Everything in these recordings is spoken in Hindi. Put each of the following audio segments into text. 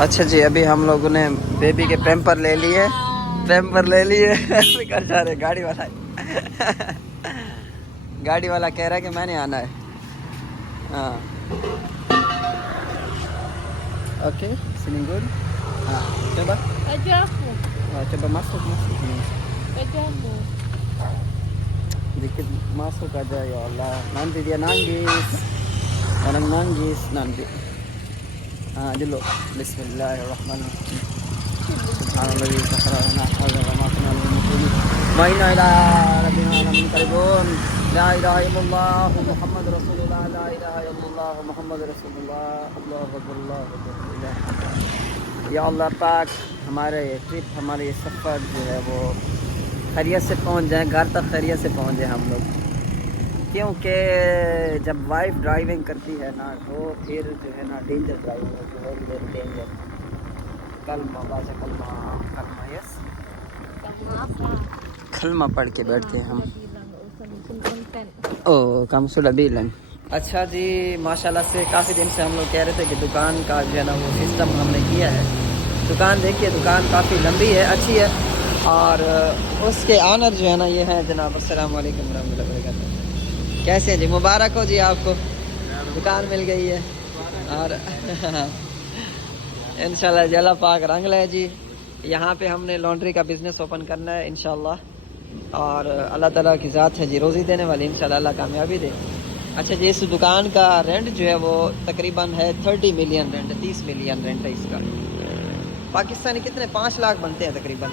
अच्छा जी, अभी हम लोगों ने बेबी के पैम्पर ले लिए, घर जा रहे। गाड़ी वाला कह रहा है कि मैंने आना है। हाँ oke, sini good. Nah, coba. Aja aku. Nah, coba masuk ini. Aja aku. Dikit masuk aja ya Allah. Nanti dia nangis. Orang nangis nanti. Ah, dulu. Bismillahirrahmanirrahim. Subhanallah wa bihamdihi. Maina ila rabbina alamin qaribun. La ilaha illallah Muhammad Rasulullah. La ilaha illallah Muhammad Rasulullah. Allahu akbar, Allahu akbar। या अल्लाह पाक हमारे ये ट्रिप, हमारे ये सफ़र जो है वो खैरियत से पहुंच जाए, घर तक खैरियत से पहुंच जाए हम लोग। क्योंकि जब वाइफ ड्राइविंग करती है ना तो फिर जो है ना डेंजर ड्राइविंग होती है, वेरी डेंजर। कलमा बाजा कलमा कलमा यस कलमा पढ़ के बैठते हैं हम। ओ काम सुला बिलन। अच्छा जी, माशाल्लाह से काफ़ी दिन से हम लोग कह रहे थे कि दुकान का जो है ना वो सिस्टम हमने किया है। दुकान देखिए, दुकान काफ़ी लंबी है, अच्छी है। और उसके ऑनर जो है ना ये है जनाब। अस्सलाम वालेकुम रहमतुल्लाहि व बरकातहू। कैसे हैं जी? मुबारक हो जी आपको, दुकान मिल गई है। और इंशाल्लाह जला पाक रंग ले जी। यहाँ पे हमने लॉन्ड्री का बिज़नेस ओपन करना है इंशाल्लाह। और अल्लाह ताला की ज़ात है जी, रोज़ी देने वाली, इंशाल्लाह अल्लाह कामयाबी दे। अच्छा जी, इस दुकान का रेंट जो है वो तकरीबन है 30 मिलियन रेंट, 30 मिलियन रेंट है इसका। पाकिस्तानी कितने 5 लाख बनते हैं तकरीबन।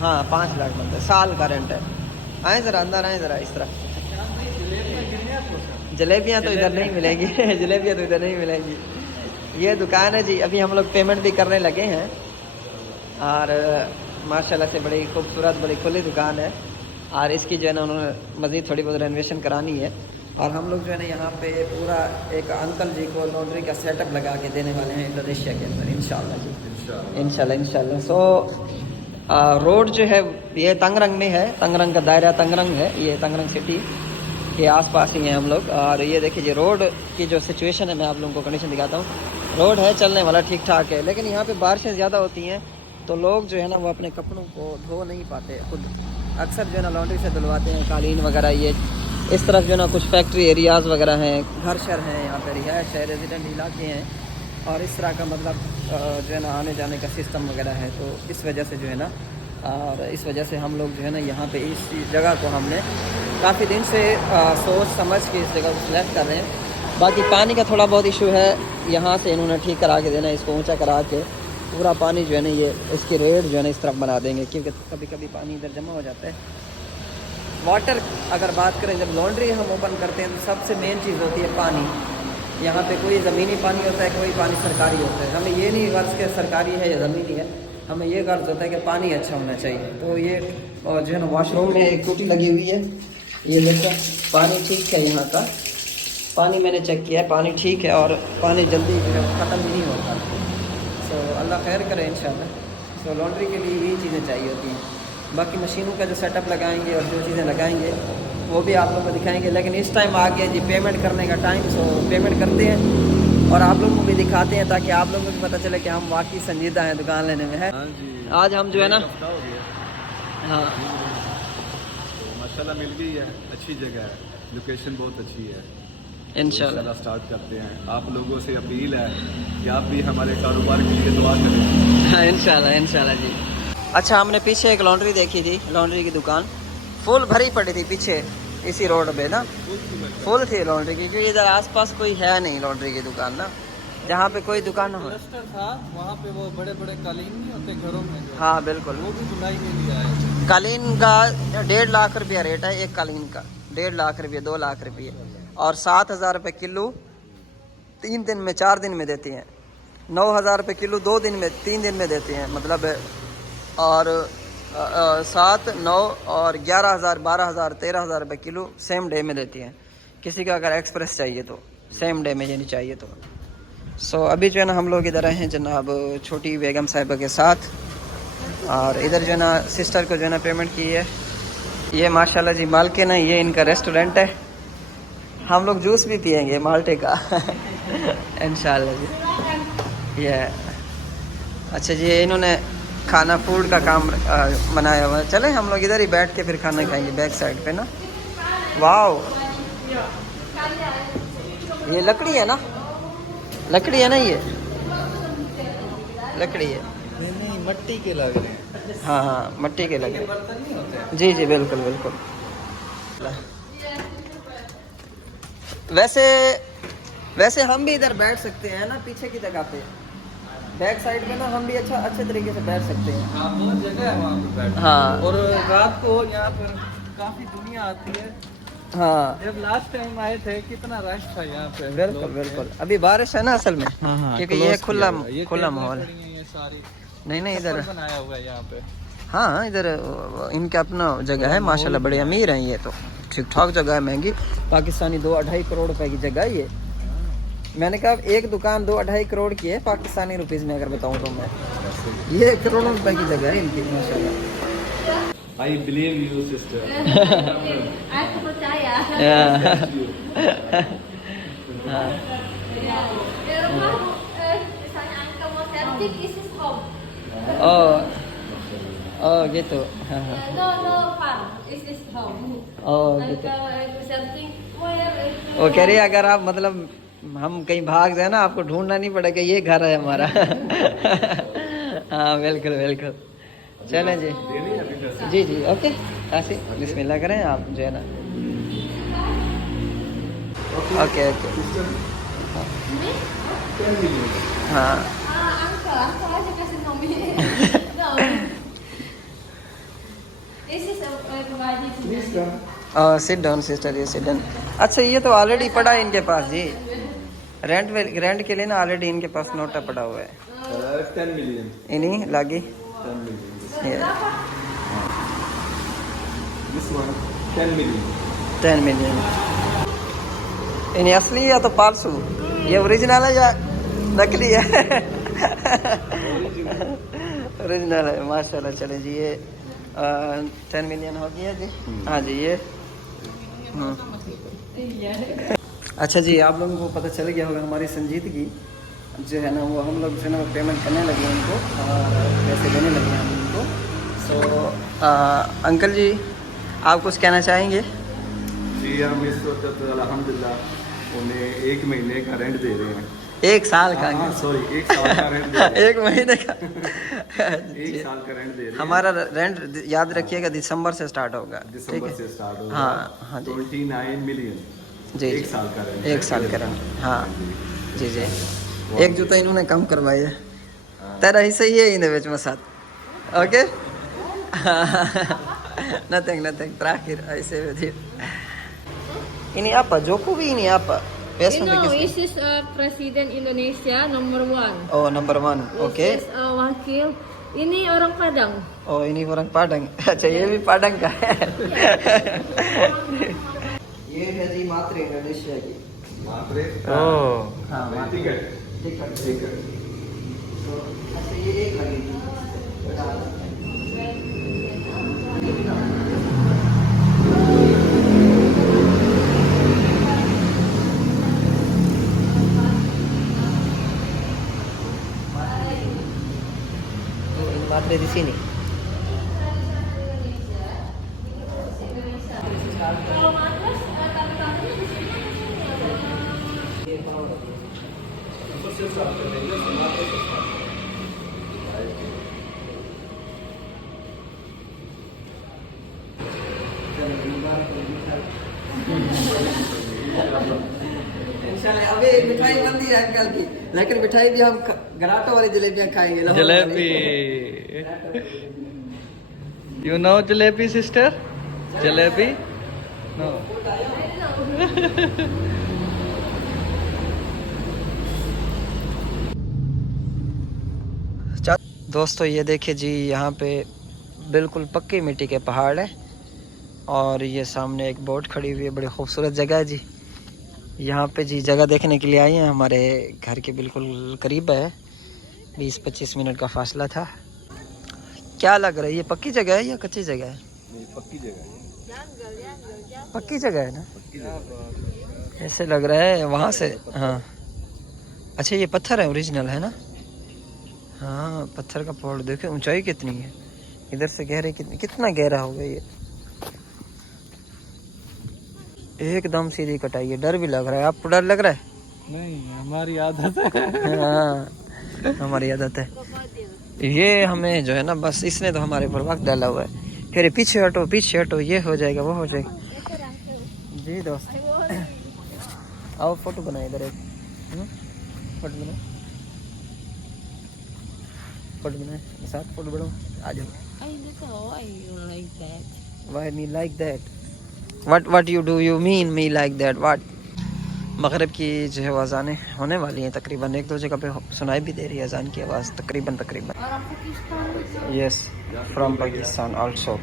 हाँ 5 लाख बनते हैं, साल का रेंट है। आए ज़रा अंदर, आए ज़रा इस तरह। जलेबियाँ तो इधर नहीं मिलेंगी जलेबियाँ तो इधर नहीं मिलेंगी। ये दुकान है जी, अभी हम लोग पेमेंट भी करने लगे हैं। और माशाल्लाह से बड़ी खूबसूरत, बड़ी खुली दुकान है। और इसकी जो है ना उन्होंने मज़ीद थोड़ी बहुत रेनोवेशन करानी है। और हम लोग जो है ना यहाँ पे पूरा एक अंकल जी को लॉन्ड्री का सेटअप लगा के देने वाले हैं इंडोनेशिया के अंदर इंशाल्लाह जी, इंशाल्लाह। सो रोड जो है ये तंगरंग में है, तंगरंग का दायरा तंगरंग है, ये तंगरंग सिटी के आसपास ही हैं हम लोग। और ये देखिए रोड की जो सिचुएशन है, मैं आप लोगों को कंडीशन दिखाता हूँ। रोड है चलने वाला, ठीक ठाक है, लेकिन यहाँ पे बारिशें ज़्यादा होती हैं तो लोग जो है ना वो अपने कपड़ों को धो नहीं पाते खुद। अक्सर जो है ना लॉन्ड्री से धुलवाते हैं कालीन वगैरह। ये इस तरफ जो है ना कुछ फैक्ट्री एरियाज़ वगैरह हैं, घर शहर हैं, यहाँ पे रिहाइश है, रेजिडेंट इलाके हैं। और इस तरह का मतलब जो है ना आने जाने का सिस्टम वगैरह है। तो इस वजह से जो है ना, और इस वजह से हम लोग जो है ना यहाँ पे इस जगह को हमने काफ़ी दिन से सोच समझ के इस जगह को सिलेक्ट कर रहे हैं। बाकी पानी का थोड़ा बहुत इशू है, यहाँ से इन्होंने ठीक करा के देना, इसको ऊँचा करा के पूरा पानी जो है ना ये इसकी रेड जो है ना इस तरफ बना देंगे, क्योंकि कभी कभी पानी इधर जमा हो जाता है। वाटर अगर बात करें, जब लॉन्ड्री हम ओपन करते हैं तो सबसे मेन चीज़ होती है पानी। यहाँ पे कोई ज़मीनी पानी होता है, कोई पानी सरकारी होता है। हमें ये नहीं गर्ज के सरकारी है या ज़मीनी है, हमें ये गर्ज होता है कि पानी अच्छा होना चाहिए। तो ये जो है ना वॉशरूम में एक टूटी लगी हुई है, ये देखो पानी ठीक है, यहाँ का पानी मैंने चेक किया है, पानी ठीक है। और पानी जल्दी जो है ख़त्म नहीं होता। तो अल्लाह खैर करे इंशाल्लाह। तो लॉन्ड्री के लिए यही चीज़ें चाहिए होती हैं। बाकी मशीनों का जो सेटअप लगाएंगे और जो चीज़ें लगाएंगे वो भी आप लोगों को दिखाएंगे। लेकिन इस टाइम आ गया जी पेमेंट करने का टाइम, सो पेमेंट करते हैं और आप लोगों को भी दिखाते हैं, ताकि आप लोगों को भी पता चले कि हम वाकई संजीदा हैं दुकान लेने में है। आज हम जो है ना, हाँ माशाल्लाह मिल गई है, अच्छी जगह है, लोकेशन बहुत अच्छी है। इंशाल्लाह स्टार्ट करते हैं। आप लोगों से अपील है कि आप भी हमारे कारोबार के लिए दुआ करें। हाँ इंशाल्लाह जी। अच्छा, हमने पीछे एक लॉन्ड्री देखी थी, लॉन्ड्री की दुकान फुल भरी पड़ी थी पीछे इसी रोड पे ना, फुल थी लॉन्ड्री की, क्योंकि इधर आसपास कोई है नहीं लॉन्ड्री की दुकान ना, जहाँ पे कोई दुकान हो। था वहाँ पे वो बड़े बड़े कालीन नहीं होते घरों में जो, हाँ बिल्कुल, वो भी धुलाई में लिया है। कालीन का 1.5 लाख रुपया रेट है, एक कालीन का 1.5 लाख रुपये, 2 लाख रुपये। और 7,000 रुपये किलो 3 दिन में, 4 दिन में देती हैं। 9,000 रुपये किलो 2 दिन में, 3 दिन में देते हैं मतलब। और 7, 9 और 11,000, 12,000, 13,000 रुपये किलो सेम डे में देती हैं। किसी का अगर एक्सप्रेस चाहिए तो सेम डे में, ये नहीं चाहिए तो। सो अभी जो है ना हम लोग इधर आए हैं जनाब छोटी बेगम साहिबा के साथ। और इधर जो है ना सिस्टर को जो है ना पेमेंट की है। ये माशाल्लाह जी मालकिन है, ये इनका रेस्टोरेंट है। हम लोग जूस भी पियेंगे माल्टे का इंशाल्लाह जी। ये अच्छा जी, इन्होंने खाना फूड का काम बनाया हुआ है। चले हम लोग इधर ही बैठ के फिर खाना खाएंगे बैक साइड पे ना। वाओ, ये लकड़ी है ना, लकड़ी है ना, ये लकड़ी है। नहीं, मिट्टी के लग रहे हैं। हाँ हाँ, मिट्टी के लगे। बर्तन नहीं होते। जी जी, बिल्कुल बिल्कुल। वैसे वैसे हम भी इधर बैठ सकते हैं ना, पीछे की जगह पे बैक साइड में ना, हम भी अच्छे तरीके से बैठ सकते हैं। हाँ, बहुत जगह है वहाँ पे बैठने। हाँ। और रात को यहाँ पर काफी दुनिया आती है। हाँ जब लास्ट टाइम आए थे कितना रश था यहाँ पे। बिल्कुल लोग बिल्कुल। अभी बारिश है ना असल में, हाँ हाँ, क्योंकि ये खुला खुला माहौल है। ये सारी नहीं नहीं, इधर बनाया हुआ है यहाँ पे। हाँ, इधर इनका अपना जगह है माशाल्लाह, बड़े अमीर हैं ये तो। ठीक ठाक जगह है, महंगी पाकिस्तानी 2-2.5 करोड़ रुपए की जगह है ये। मैंने कहा एक दुकान 2-2.5 करोड़ की है पाकिस्तानी रुपीस में, अगर बताऊं तो मैं, ये करोड़ों रुपए की जगह है इनकी माशाल्लाह। I believe you, sister. Aku percaya. हाँ। Di rumah, misalnya Anka mau sertik, this is home. Oh gitu. No fun, this is home. Oh gitu. Anka mau sertik, where? वो कह रही है अगर आप मतलब हम कहीं भाग जाए ना, आपको ढूंढना नहीं पड़ेगा, ये घर है हमारा। हाँ बिल्कुल बिल्कुल। चलें जी जी जी, ओके। ऐसे बिस्मिल्लाह करें आप जो है ना। Okay okay. हाँ Uncle aja kasih nomi. No. This is a sit down sister, ये सिट डाउन। अच्छा, ये तो ऑलरेडी पड़ा है इनके पास जी, रेंट के लिए ना, ऑलरेडी इनके पास नोटा पड़ा हुआ है। 10 million. इन्हीं लागी 10 million. ये This one, 10 million. 10 मिलियन। इन्हें असली है तो पालसू, ये ओरिजिनल है या नकली है? ओरिजिनल है माशाल्लाह। चले जी, ये 10 मिलियन हो गया जी। हाँ जी, ये अच्छा जी, आप लोगों को पता चल गया होगा हमारी संजीदगी जो है ना, वो हम लोग जो है ना वो पेमेंट करने लगे उनको और पैसे देने लगे हम उनको। सो अंकल जी, आप कुछ कहना चाहेंगे? जी, हम इस वक्त अल्हम्दुलिल्लाह उन्हें 1 महीने का रेंट दे रहे हैं। 1 साल का? सॉरी, 1 साल का रेंट दे रहे हैं। 1 महीने का? 1 साल का रेंट दे रहे हैं। हमारा रेंट याद रखिएगा दिसंबर से स्टार्ट होगा। दिसंबर से स्टार्ट होगा। हाँ हाँ जी, 29 मिलियन जी 1 साल का रेंट। 1 साल का रेंट। हाँ जी जी। एक जूता इन्होंने कम करवाई है, तेरा ही सही है इन विच में साथ। ओके, nothing terakhir ऐसे with you. Ini apa? Jokowi ini apa? You know, this is Presiden Indonesia nomor 1. Oh, number 1. Oke. This is wakil. Ini orang Padang. Oh, ini orang Padang. अच्छा, ये भी Padang का है। ये है जी मात्र इंडोनेशिया की। मात्रे। ओह। हाँ, टिकट। तो अच्छा, ये एक लगेगी। Matre di sini. Kalau matras, tapi di sini. इंशाल्लाह अभी मिठाई बनती है अंकल की, लेकिन मिठाई भी हम गराटो वाली जलेबियां खाएंगे। Jalebi. You know jalebi, sister? Jalebi? No. दोस्तों ये देखिए जी, यहाँ पे बिल्कुल पक्की मिट्टी के पहाड़ है और ये सामने एक बोट खड़ी हुई है। बड़ी खूबसूरत जगह है जी। यहाँ पे जी जगह देखने के लिए आई हैं, हमारे घर के बिल्कुल करीब है, 20-25 मिनट का फासला था। क्या लग रहा है, ये पक्की जगह है या कच्ची जगह है? पक्की जगह है। पक्की जगह है ना, ऐसे लग रहा है वहाँ से। हाँ अच्छा, ये पत्थर है, ओरिजिनल है ना? हाँ पत्थर का पहाड़ देखो, ऊंचाई कितनी है, इधर से गहरे कितना गहरा होगा ये, एकदम सीधी कटाई है। डर भी लग रहा है, आपको डर लग रहा है? नहीं, हमारी आदत है। हाँ हमारी आदत है ये, हमें जो है ना बस इसने तो हमारे ऊपर वक्त डाला हुआ है, फिर पीछे हटो पीछे हटो, ये हो जाएगा वो हो जाएगा। जी दोस्त आओ फोटो बनाए इधर एक, फोटो बनाए, फोटो बनाए साथ, फोटो बनाओ, आ जाओ। Why me like that? What you do? You mean me like that? What? मगरिब की जो है अज़ानें होने वाली हैं तकरीबन, एक दो जगह पे सुनाई भी दे रही है अज़ान की आवाज़ तकरीबन। Yes from Pakistan also.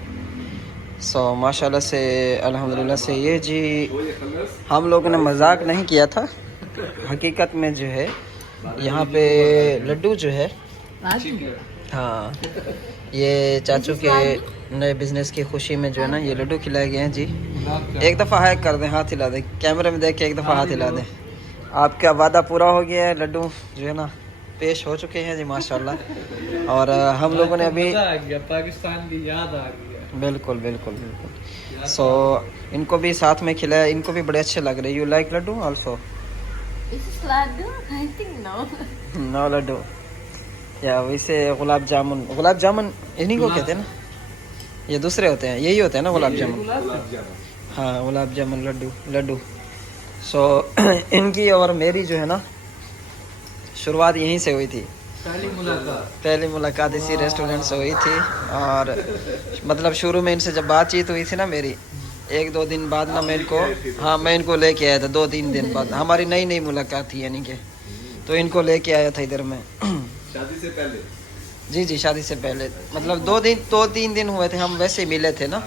So माशाल्लाह से अल्हम्दुलिल्लाह से ये जी हम लोगों ने मजाक नहीं किया था, हकीकत में जो है यहाँ पे लड्डू जो है, हाँ ये चाचू के नए बिजनेस की खुशी में जो है ना ये लड्डू खिलाए गए हैं जी। एक दफ़ा हाइक कर दें, हाथ हिला दें, कैमरे में देख के एक दफ़ा हाथ हिला दें। आपका वादा पूरा हो गया है, लड्डू जो है ना पेश हो चुके हैं जी माशाल्लाह। और हम लोगों ने अभी आ गया, पाकिस्तान की याद आ गई है। बिल्कुल बिल्कुल बिल्कुल। सो इनको भी साथ में खिलाया, इनको भी बड़े अच्छे लग रहे। You like laddu also? No laddu या वैसे गुलाब जामुन, गुलाब जामुन इन्हीं को कहते हैं ना, ये दूसरे होते हैं, यही होते हैं ना गुलाब जामुन। हाँ गुलाब जामुन लड्डू। सो इनकी और मेरी जो है ना शुरुआत यहीं से हुई थी, पहली मुलाकात इसी रेस्टोरेंट से हुई थी। और मतलब शुरू में इनसे जब बातचीत हुई थी ना मेरी, एक दो दिन बाद ना मैं इनको लेके आया था, 2-3 दिन बाद हमारी नई मुलाकात थी यानी कि, तो इनको लेके आया था इधर में शादी से पहले। जी शादी से पहले, मतलब 2-3 दिन हुए थे, हम वैसे मिले थे ना।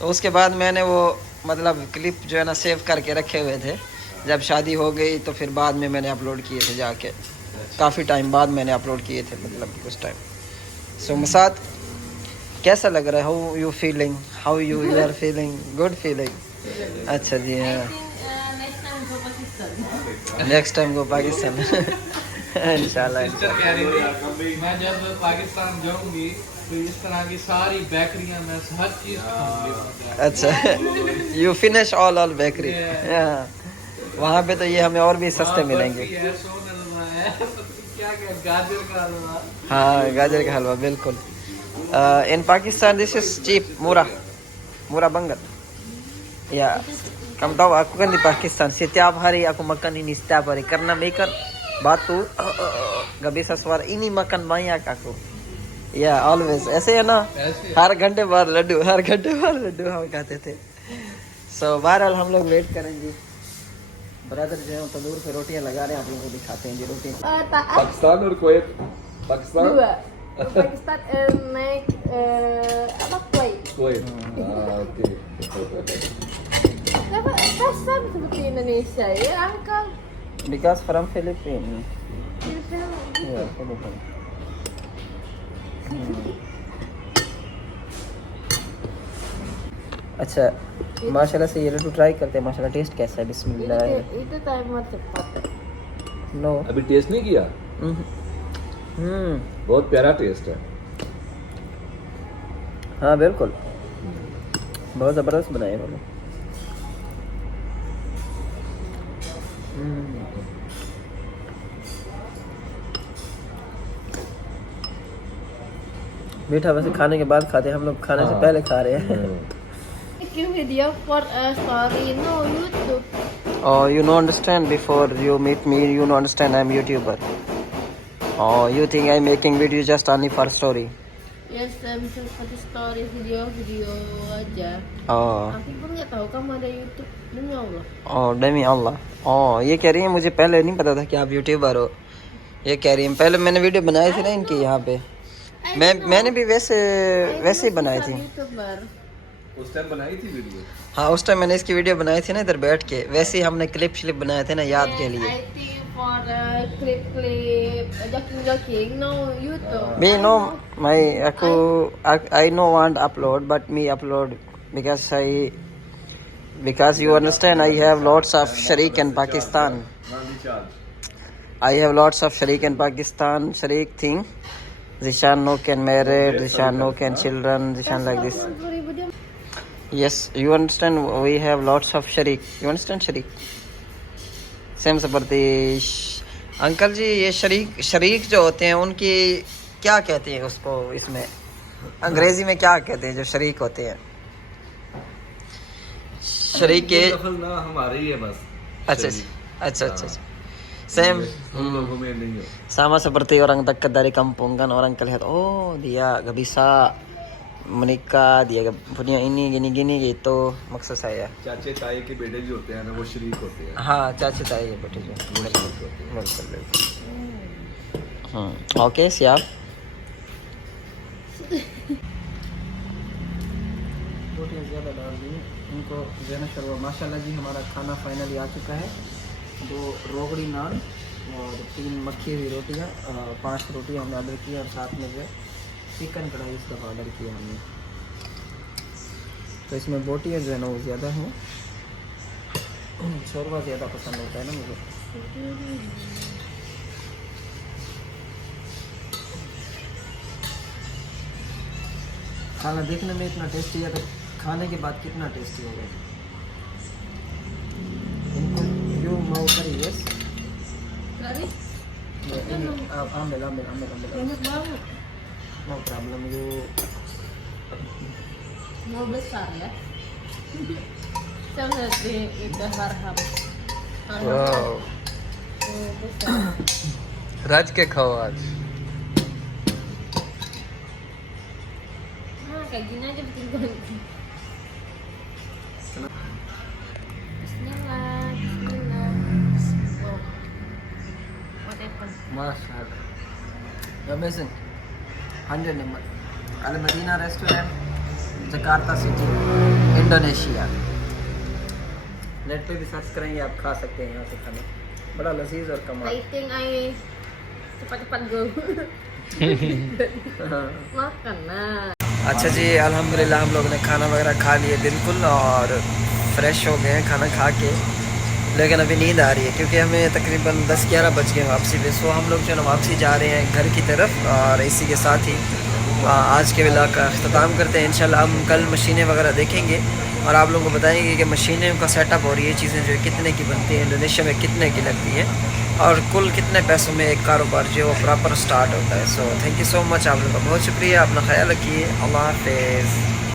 तो उसके बाद मैंने वो मतलब क्लिप जो है ना सेव करके रखे हुए थे, जब शादी हो गई तो फिर बाद में मैंने अपलोड किए थे जाके, काफ़ी टाइम बाद मैंने अपलोड किए थे, मतलब कुछ टाइम। सो मसाद कैसा लग रहा है? How you feeling? How you are feeling? Good feeling. अच्छा जी हाँ, नेक्स्ट टाइम गो पाकिस्तान इंशाल्लाह। मैं जब पाकिस्तान जाऊंगी तो इस तरह की सारी बेकरियां में हर चीज खाऊंगी। अच्छा यू फिनिश ऑल बेकरी। वहाँ पे तो ये हमें और भी सस्ते मिलेंगे। गाजर का हलवा। हाँ गाजर का हलवा बिल्कुल। In Pakistan this is cheap, murah banget ya. Kamu tahu aku kan di Pakistan, setiap hari aku makan ini setiap hari karena makan batu gak bisa suara ini, makan banyak aku ya always ऐसे है ना, हर घंटे बाद लड्डू हम खाते थे। सो बहरहाल हम लोग वेट करेंगे, ब्रदर जो है तंदूर पे रोटियां लगा रहे हैं, आप लोगों को दिखाते हैं जी रोटी। पाकिस्तान और Kuwait. Pakistan Pakistan naik apa Kuwait. Okay. Kenapa pasang seperti Indonesia ya, Uncle? Because from Philippines. Filipino. Yeah, Philippines. अच्छा माशाल्लाह से ये लड्डू ट्राई करते हैं, माशाल्लाह टेस्ट कैसा है? बिस्मिल्लाह। Itu timer cepat. नो अभी टेस्ट नहीं किया? बहुत प्यारा टेस्ट है। हाँ बिल्कुल, बहुत ज़बरदस्त बनाए उन्होंने। मीठा वैसे खाने के बाद खाते हैं हम लोग, खाने से पहले खा रहे हैं। Making video for a story, no YouTube. Oh, you don't understand, before you meet me, you don't understand I'm YouTuber. Oh, you think I'm making video just only for story? Yes, bisa seperti story video aja. Oh, Aku pun nggak tahu kamu ada YouTube, demi Allah. oh, demi Allah. Oh, ये कह रही है मुझे पहले नहीं पता था कि आप यूट्यूबर हो, ये कह रही है। पहले मैंने वीडियो बनाई थी ना इनकी यहाँ पे, मैंने भी वैसे ही बनाई थी। उस टाइम बनाई थी वीडियो। हाँ उस टाइम मैंने इसकी वीडियो बनाई थी ना इधर बैठ के, वैसे ही हमने क्लिप बनाए थे ना याद के लिए। I think for clip jogging, no YouTube. Me no, I no want upload, but me upload because you understand I have lots of sharik in Pakistan. I have lots of sharik in Pakistan. Sharik thing. Zishan no can married. Zishan no can children. Zishan like this. Yes, you understand. We have lots of sharik. You understand sharik? Same Sabardesh. Uncle ji ये शरीक जो होते हैं उनकी क्या कहते हैं उसको, इसमें अंग्रेजी में क्या कहते हैं जो शरीक होते हैं? शरीक के दखल ना हमारे ही है बस। अच्छा अच्छा सेम हम लोगों में नहीं है। sama seperti orang dekat dari kampung kan, orang kelihatan oh dia gak bisa menikah, dia punya ini gini gitu maksud saya। चाचे ताई के बेटे जो होते हैं ना वो शरीक होते हैं। हाँ चाचा ताई के बेटे जो बिल्कुल। ओके सियाब रोटियाँ ज़्यादा डाल दी उनको ज़्यादा शर्मा। माशाल्लाह जी हमारा खाना फाइनली आ चुका है। 2 रोगड़ी नान और 3 मक्खी हुई रोटियाँ, 5 रोटियाँ हमने ऑर्डर की और साथ में जो चिकन कढ़ाई इस दफ़ा ऑर्डर किया हमने। तो इसमें बोटियाँ जो है ना वो ज़्यादा हैं, शोरबा ज़्यादा पसंद होता है ना मुझे। खाना देखने में इतना टेस्टी है तो खाने के बाद कितना टेस्टी होगा। You mau curry, yes? Curry? Ini ambil. Banyak banget. No problem, you. Mau besar ya? Saya di itu harham. Wow. Mau besar. रज के खाओ आज। Kayak gini aja bikin gue. Bismillah. Oh. Whatever. Masyaallah. Amazing. 100 number. Al Madina restaurant, Jakarta city, Indonesia. Net पे भी सर्च करेंगे आप खा सकते हैं यहाँ से खाना, बड़ा लजीज और कमाल। I think I cepat-cepat go. Makan lah. अच्छा जी अल्हम्दुलिल्लाह हम लोग ने खाना वगैरह खा लिए बिल्कुल और फ्रेश हो गए हैं खाना खा के, लेकिन अभी नींद आ रही है क्योंकि हमें तकरीबन 10-11 बज गए वापसी पे। सो हम लोग जो है ना वापसी जा रहे हैं घर की तरफ और इसी के साथ ही आज के व्लॉग का अख्ताम करते हैं। इंशाल्लाह हम कल मशीनें वगैरह देखेंगे और आप लोगों को बताएंगे कि मशीनें का सेटअप और ये चीज़ें जो है कितने की बनती हैं, इंडोनेशिया में कितने की लगती हैं और कुल कितने पैसों में एक कारोबार जो है वो प्रॉपर स्टार्ट होता है। So thank you so much, आप लोगों का बहुत शुक्रिया, अपना ख्याल रखिए, अल्लाह हाफिज़।